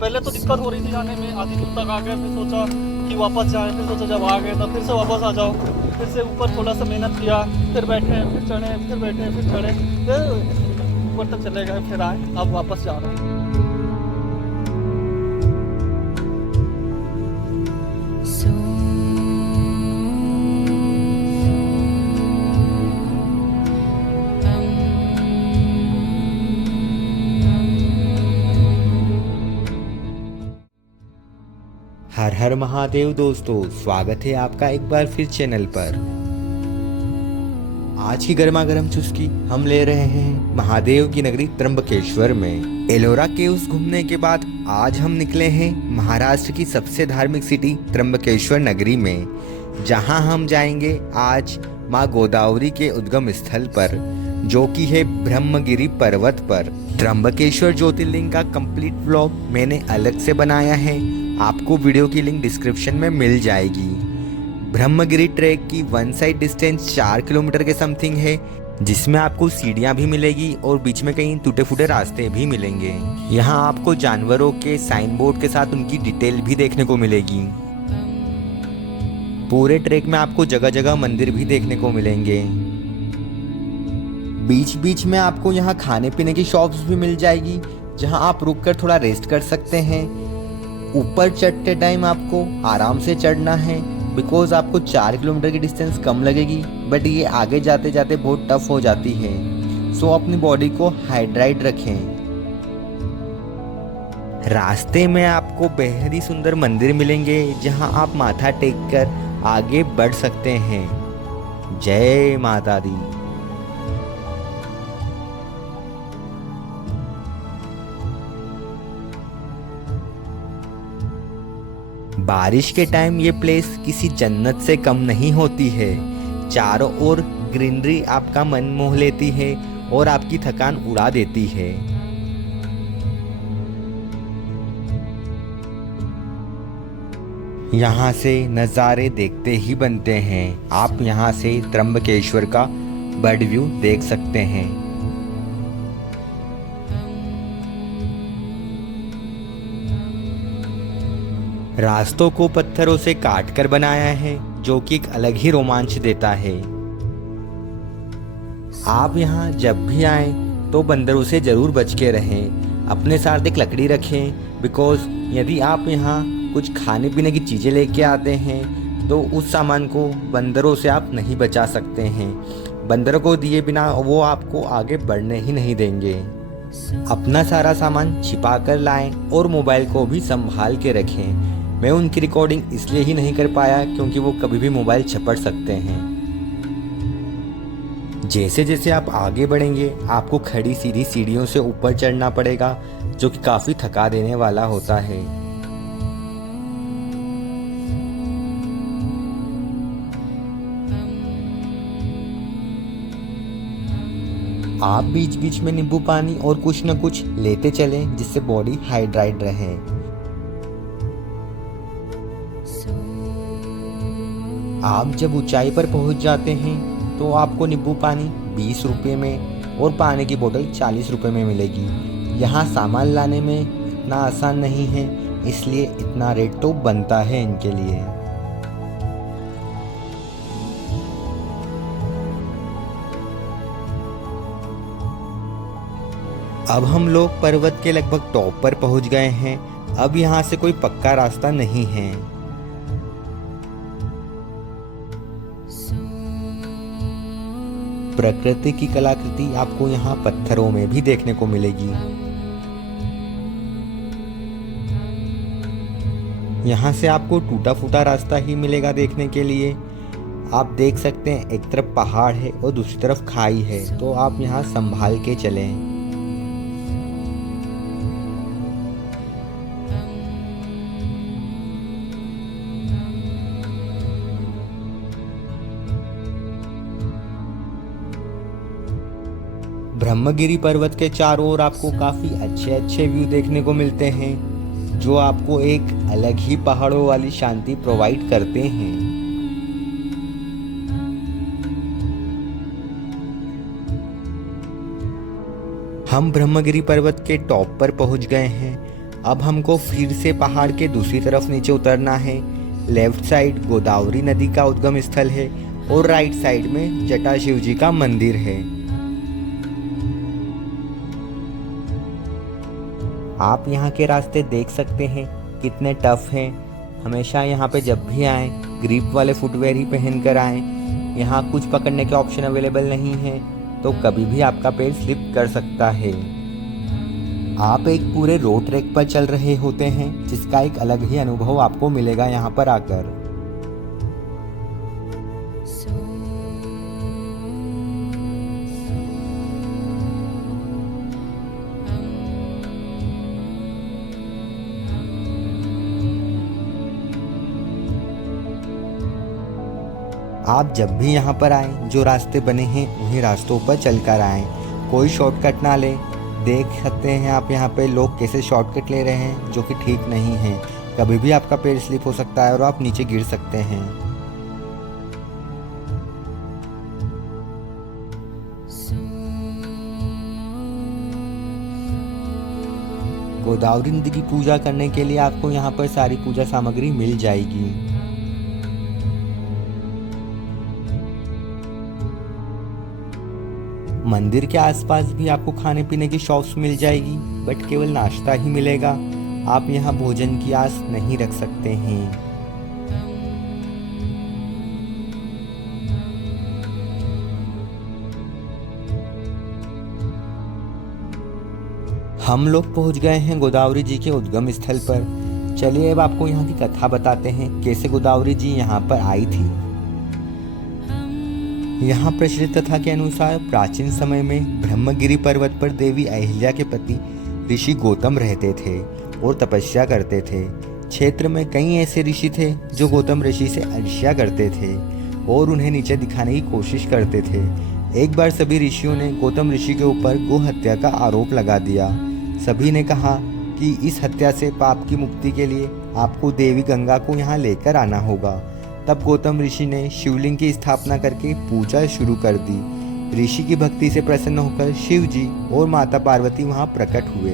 पहले तो दिक्कत हो रही थी जाने में, आधी दूर तक आ गए, फिर सोचा कि वापस जाएं, फिर सोचा जब आ गए तब फिर से वापस आ जाओ। फिर से ऊपर थोड़ा सा मेहनत किया, फिर बैठे, फिर चढ़े, फिर बैठे, फिर चढ़े, फिर ऊपर तक चले गए, फिर आए, अब वापस जा रहे हैं। हर हर महादेव दोस्तों, स्वागत है आपका एक बार फिर चैनल पर। आज की गर्मा गर्म चुस्की हम ले रहे हैं महादेव की नगरी त्र्यंबकेश्वर में। एलोरा केव्स घूमने के बाद आज हम निकले हैं महाराष्ट्र की सबसे धार्मिक सिटी त्र्यंबकेश्वर नगरी में, जहां हम जाएंगे आज माँ गोदावरी के उद्गम स्थल पर, जो कि है ब्रह्मगिरी पर्वत पर। त्र्यंबकेश्वर ज्योतिर्लिंग का कंप्लीट व्लॉग मैंने अलग से बनाया है, आपको वीडियो की लिंक डिस्क्रिप्शन में मिल जाएगी। ब्रह्मगिरी ट्रैक की वन साइड डिस्टेंस 4 किलोमीटर के समथिंग है, जिसमें आपको सीढ़ियां भी मिलेगी और बीच में कहीं टूटे फूटे रास्ते भी मिलेंगे। यहाँ आपको जानवरों के साइन बोर्ड के साथ उनकी डिटेल भी देखने को मिलेगी। पूरे ट्रैक में आपको जगह जगह मंदिर भी देखने को मिलेंगे। बीच बीच में आपको यहाँ खाने पीने की शॉप्स भी मिल जाएगी, जहाँ आप रुककर थोड़ा रेस्ट कर सकते हैं। ऊपर चढ़ते टाइम आपको आराम से चढ़ना है, बिकॉज आपको 4 किलोमीटर की डिस्टेंस कम लगेगी, बट ये आगे जाते जाते बहुत टफ हो जाती है। सो अपनी बॉडी को हाइड्रेट रखें। रास्ते में आपको बेहद ही सुंदर मंदिर मिलेंगे, जहां आप माथा टेक कर आगे बढ़ सकते हैं। जय माता दी। बारिश के टाइम ये प्लेस किसी जन्नत से कम नहीं होती है। चारों ओर ग्रीनरी आपका मन मोह लेती है और आपकी थकान उड़ा देती है। यहाँ से नज़ारे देखते ही बनते हैं। आप यहाँ से त्र्यंबकेश्वर का बर्ड व्यू देख सकते हैं। रास्तों को पत्थरों से काट कर बनाया है, जो कि एक अलग ही रोमांच देता है। आप यहाँ जब भी आएं तो बंदरों से जरूर बच के रहें। अपने साथ एक लकड़ी रखें, बिकॉज यदि आप यहाँ कुछ खाने पीने की चीज़ें लेके आते हैं तो उस सामान को बंदरों से आप नहीं बचा सकते हैं। बंदरों को दिए बिना वो आपको आगे बढ़ने ही नहीं देंगे। अपना सारा सामान छिपा कर लाएं और मोबाइल को भी संभाल के रखें। मैं उनकी रिकॉर्डिंग इसलिए ही नहीं कर पाया क्योंकि वो कभी भी मोबाइल झपट सकते हैं। जैसे जैसे आप आगे बढ़ेंगे आपको खड़ी सीधी सीढ़ियों से ऊपर चढ़ना पड़ेगा, जो कि काफ़ी थका देने वाला होता है। आप बीच बीच में नींबू पानी और कुछ न कुछ लेते चलें, जिससे बॉडी हाइड्रेट रहे। आप जब ऊंचाई पर पहुंच जाते हैं तो आपको नींबू पानी 20 रुपये में और पानी की बोतल 40 रुपये में मिलेगी। यहाँ सामान लाने में इतना आसान नहीं है, इसलिए इतना रेट तो बनता है इनके लिए। अब हम लोग पर्वत के लगभग टॉप पर पहुंच गए हैं। अब यहाँ से कोई पक्का रास्ता नहीं है। प्रकृति की कलाकृति आपको यहाँ पत्थरों में भी देखने को मिलेगी। यहाँ से आपको टूटा फूटा रास्ता ही मिलेगा देखने के लिए। आप देख सकते हैं एक तरफ पहाड़ है और दूसरी तरफ खाई है, तो आप यहाँ संभाल के चलें। ब्रह्मगिरी पर्वत के चारों ओर आपको काफ़ी अच्छे अच्छे व्यू देखने को मिलते हैं, जो आपको एक अलग ही पहाड़ों वाली शांति प्रोवाइड करते हैं। हम ब्रह्मगिरी पर्वत के टॉप पर पहुंच गए हैं। अब हमको फिर से पहाड़ के दूसरी तरफ नीचे उतरना है। लेफ्ट साइड गोदावरी नदी का उद्गम स्थल है और राइट साइड में जटा शिव जी का मंदिर है। आप यहाँ के रास्ते देख सकते हैं कितने टफ हैं। हमेशा यहाँ पे जब भी आएँ ग्रिप वाले फुटवेयर ही पहन कर आएँ। यहाँ कुछ पकड़ने के ऑप्शन अवेलेबल नहीं है, तो कभी भी आपका पैर स्लिप कर सकता है। आप एक पूरे रोड ट्रैक पर चल रहे होते हैं, जिसका एक अलग ही अनुभव आपको मिलेगा यहाँ पर आकर। आप जब भी यहाँ पर आएँ, जो रास्ते बने हैं उन्हीं रास्तों पर चलकर आएँ, कोई शॉर्टकट ना लें। देख सकते हैं आप यहाँ पे लोग कैसे शॉर्टकट ले रहे हैं, जो कि ठीक नहीं है। कभी भी आपका पैर स्लिप हो सकता है और आप नीचे गिर सकते हैं। गोदावरी नदी की पूजा करने के लिए आपको यहाँ पर सारी पूजा सामग्री मिल जाएगी। मंदिर के आसपास भी आपको खाने पीने की शॉप्स मिल जाएगी, बट केवल नाश्ता ही मिलेगा। आप यहाँ भोजन की आस नहीं रख सकते हैं। हम लोग पहुँच गए हैं गोदावरी जी के उद्गम स्थल पर। चलिए अब आपको यहाँ की कथा बताते हैं, कैसे गोदावरी जी यहाँ पर आई थी। यहाँ प्रचलित कथा के अनुसार प्राचीन समय में ब्रह्मगिरि पर्वत पर देवी अहिल्या के पति ऋषि गौतम रहते थे और तपस्या करते थे। क्षेत्र में कई ऐसे ऋषि थे जो गौतम ऋषि से ईर्ष्या करते थे और उन्हें नीचे दिखाने की कोशिश करते थे। एक बार सभी ऋषियों ने गौतम ऋषि के ऊपर गो हत्या का आरोप लगा दिया। सभी ने कहा कि इस हत्या से पाप की मुक्ति के लिए आपको देवी गंगा को यहाँ लेकर आना होगा। तब गौतम ऋषि ने शिवलिंग की स्थापना करके पूजा शुरू कर दी। ऋषि की भक्ति से प्रसन्न होकर शिव जी और माता पार्वती वहां प्रकट हुए।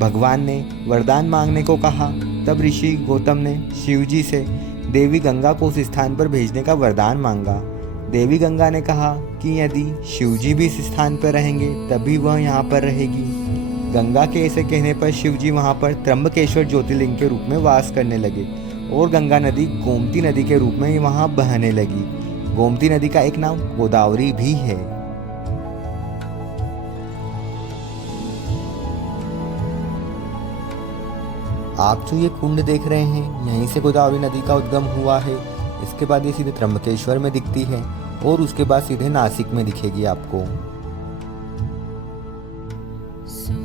भगवान ने वरदान मांगने को कहा। तब ऋषि गौतम ने शिव जी से देवी गंगा को उस स्थान पर भेजने का वरदान मांगा। देवी गंगा ने कहा कि यदि शिव जी भी इस स्थान पर रहेंगे तभी वह यहाँ पर रहेगी। गंगा के ऐसे कहने पर शिव जी वहाँ पर त्र्यंबकेश्वर ज्योतिर्लिंग के रूप में वास करने लगे और गंगा नदी गोमती नदी के रूप में वहां बहने लगी। गोमती नदी का एक नाम गोदावरी भी है। आप जो ये कुंड देख रहे हैं, यहीं से गोदावरी नदी का उद्गम हुआ है। इसके बाद ये सीधे त्र्यंबकेश्वर में दिखती है और उसके बाद सीधे नासिक में दिखेगी आपको।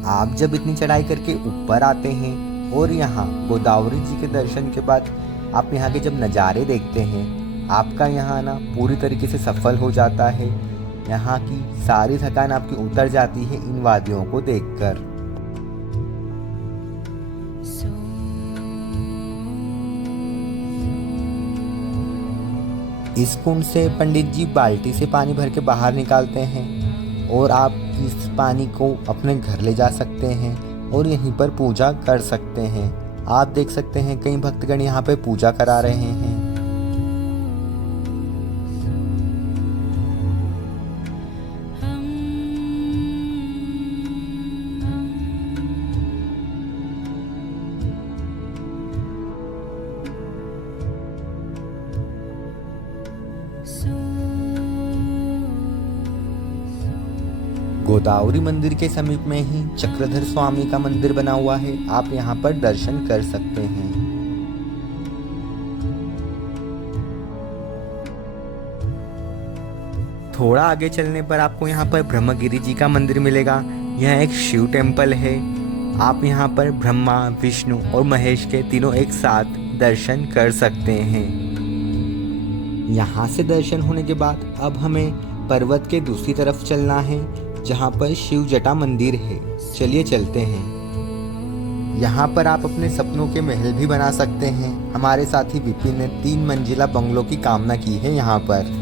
आप जब इतनी चढ़ाई करके ऊपर आते हैं और यहाँ गोदावरी जी के दर्शन के बाद आप यहाँ के जब नज़ारे देखते हैं, आपका यहाँ आना पूरी तरीके से सफल हो जाता है। यहाँ की सारी थकान आपकी उतर जाती है इन वादियों को देखकर। इस कुंड से पंडित जी बाल्टी से पानी भर के बाहर निकालते हैं और आप इस पानी को अपने घर ले जा सकते हैं और यहीं पर पूजा कर सकते हैं। आप देख सकते हैं कई भक्तगण यहाँ पे पूजा करा रहे हैं। गोदावरी मंदिर के समीप में ही चक्रधर स्वामी का मंदिर बना हुआ है। आप यहाँ पर दर्शन कर सकते हैं। थोड़ा आगे चलने पर आपको यहाँ पर ब्रह्मगिरि जी का मंदिर मिलेगा। यह एक शिव टेम्पल है। आप यहाँ पर ब्रह्मा, विष्णु और महेश के तीनों एक साथ दर्शन कर सकते हैं। यहाँ से दर्शन होने के बाद अब हमें पर्वत के दूसरी तरफ चलना है, जहाँ पर शिव जटा मंदिर है। चलिए चलते हैं। यहाँ पर आप अपने सपनों के महल भी बना सकते हैं। हमारे साथी विपिन ने 3 मंजिला बंगलों की कामना की है यहाँ पर।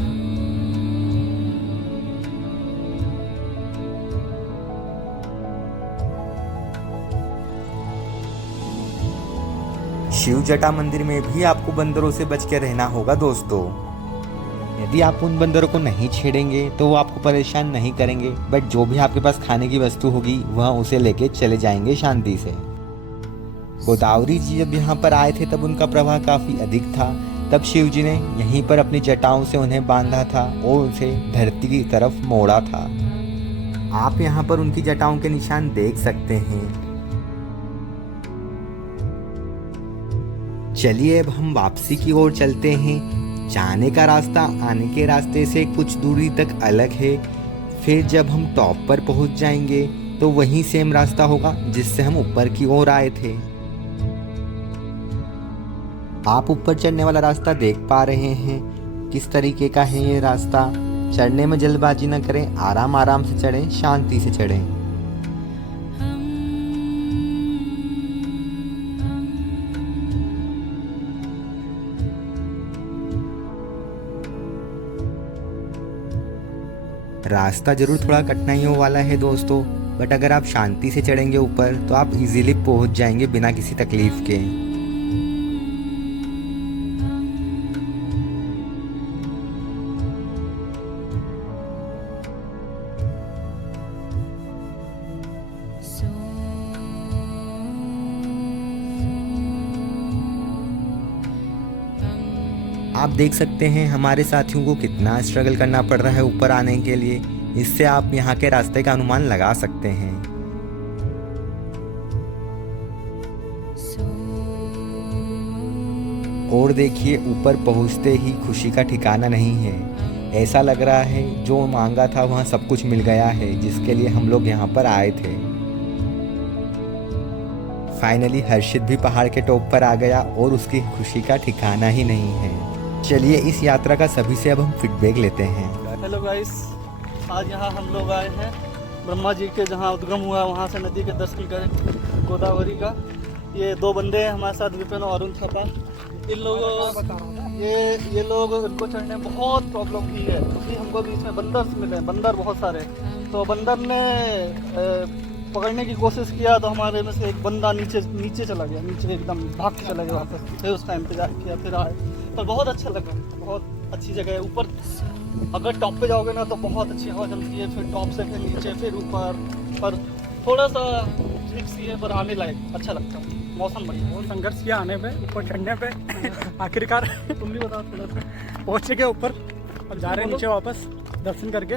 शिव जटा मंदिर में भी आपको बंदरों से बच के रहना होगा दोस्तों। यदि आप उन बंदरों को नहीं छेड़ेंगे तो वो आपको परेशान नहीं करेंगे, बट जो भी आपके पास खाने की वस्तु होगी वह उसे लेके चले जाएंगे शांति से। गोदावरी जी जब यहाँ पर आए थे तब उनका प्रवाह काफी अधिक था। तब शिव जी ने यहीं पर अपनी जटाओं से उन्हें बांधा था और उसे धरती की तरफ मोड़ा था। आप यहाँ पर उनकी जटाओं के निशान देख सकते हैं। चलिए अब हम वापसी की ओर चलते हैं। जाने का रास्ता आने के रास्ते से कुछ दूरी तक अलग है। फिर जब हम टॉप पर पहुंच जाएंगे तो वही सेम रास्ता होगा जिससे हम ऊपर की ओर आए थे। आप ऊपर चढ़ने वाला रास्ता देख पा रहे हैं किस तरीके का है ये रास्ता। चढ़ने में जल्दबाजी न करें, आराम आराम से चढ़ें, शांति से चढ़ें। रास्ता जरूर थोड़ा कठिनाइयों वाला है दोस्तों, बट अगर आप शांति से चढ़ेंगे ऊपर तो आप इजीली पहुंच जाएंगे बिना किसी तकलीफ के। आप देख सकते हैं हमारे साथियों को कितना स्ट्रगल करना पड़ रहा है ऊपर आने के लिए। इससे आप यहाँ के रास्ते का अनुमान लगा सकते हैं। और देखिए ऊपर पहुँचते ही खुशी का ठिकाना नहीं है। ऐसा लग रहा है जो मांगा था वहाँ सब कुछ मिल गया है जिसके लिए हम लोग यहाँ पर आए थे। फाइनली हर्षित भी पहाड़ के टॉप पर आ गया और उसकी खुशी का ठिकाना ही नहीं है। चलिए इस यात्रा का सभी से अब हम फीडबैक लेते हैं। हेलो गाइस, आज यहाँ हम लोग आए हैं ब्रह्मा जी के जहाँ उद्गम हुआ वहाँ से नदी के दर्शन करें गोदावरी का। ये दो बंदे हैं हमारे साथ, विपिन और अरुण थापा। इन लोगों ये लोग इनको चढ़ने में बहुत प्रॉब्लम की है क्योंकि हमको बीच में बंदर मिले, बंदर बहुत सारे। तो बंदर ने पकड़ने की कोशिश किया तो हमारे में से एक बंदा नीचे चला गया, नीचे एकदम भाग के चला गया वापस। फिर उसका इंतजार किया, फिर आए, पर बहुत अच्छा लगा। बहुत अच्छी जगह है। ऊपर अगर टॉप पे जाओगे ना तो बहुत अच्छी हवा चलती है, फिर टॉप से फिर नीचे फिर ऊपर। पर थोड़ा सा रिस्क है पर आने लायक अच्छा लगता है। मौसम बढ़िया। बहुत संघर्ष किया आने पे, ऊपर चढ़ने पे। आखिरकार तुम भी बताओ थोड़ा सा। पहुंच गए ऊपर, अब जा रहे हैं नीचे वापस दर्शन करके।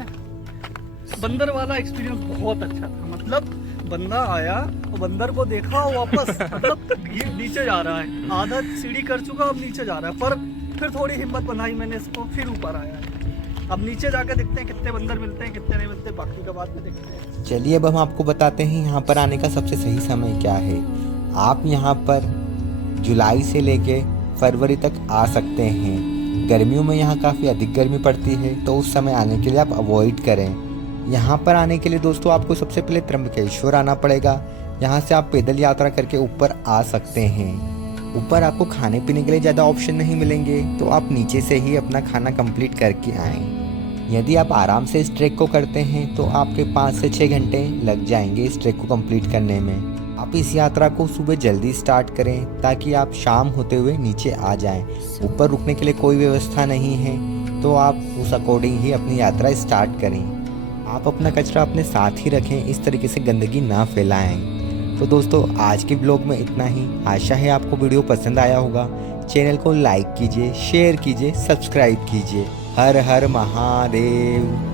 बंदर वाला एक्सपीरियंस बहुत अच्छा था। मतलब बंदा आया और बंदर को देखा और वापस मतलब नीचे जा रहा है। आधा सीढ़ी कर चुका, अब नीचे जा रहा है। पर फिर थोड़ी हिम्मत बनाई मैंने इसको, फिर ऊपर आया है। अब नीचे जाकर देखते हैं कितने बंदर मिलते हैं कितने नहीं मिलते, बाकी का बाद में देखते हैं। चलिए अब हम आपको बताते हैं यहाँ पर आने का सबसे सही समय क्या है। आप यहाँ पर जुलाई से लेके फरवरी तक आ सकते हैं। गर्मियों में यहाँ काफ़ी अधिक गर्मी पड़ती है तो उस समय आने के लिए आप अवॉइड करें। यहाँ पर आने के लिए दोस्तों आपको सबसे पहले त्र्यंबकेश्वर आना पड़ेगा। यहाँ से आप पैदल यात्रा करके ऊपर आ सकते हैं। ऊपर आपको खाने पीने के लिए ज़्यादा ऑप्शन नहीं मिलेंगे तो आप नीचे से ही अपना खाना कंप्लीट करके आएँ। यदि आप आराम से इस ट्रैक को करते हैं तो आपके 5 से 6 घंटे लग जाएंगे इस ट्रैक को कंप्लीट करने में। आप इस यात्रा को सुबह जल्दी स्टार्ट करें ताकि आप शाम होते हुए नीचे आ जाएं। ऊपर रुकने के लिए कोई व्यवस्था नहीं है तो आप उस अकॉर्डिंग ही अपनी यात्रा स्टार्ट करें। आप अपना कचरा अपने साथ ही रखें, इस तरीके से गंदगी ना फैलाएं। तो दोस्तों आज के ब्लॉग में इतना ही। आशा है आपको वीडियो पसंद आया होगा। चैनल को लाइक कीजिए, शेयर कीजिए, सब्सक्राइब कीजिए। हर हर महादेव।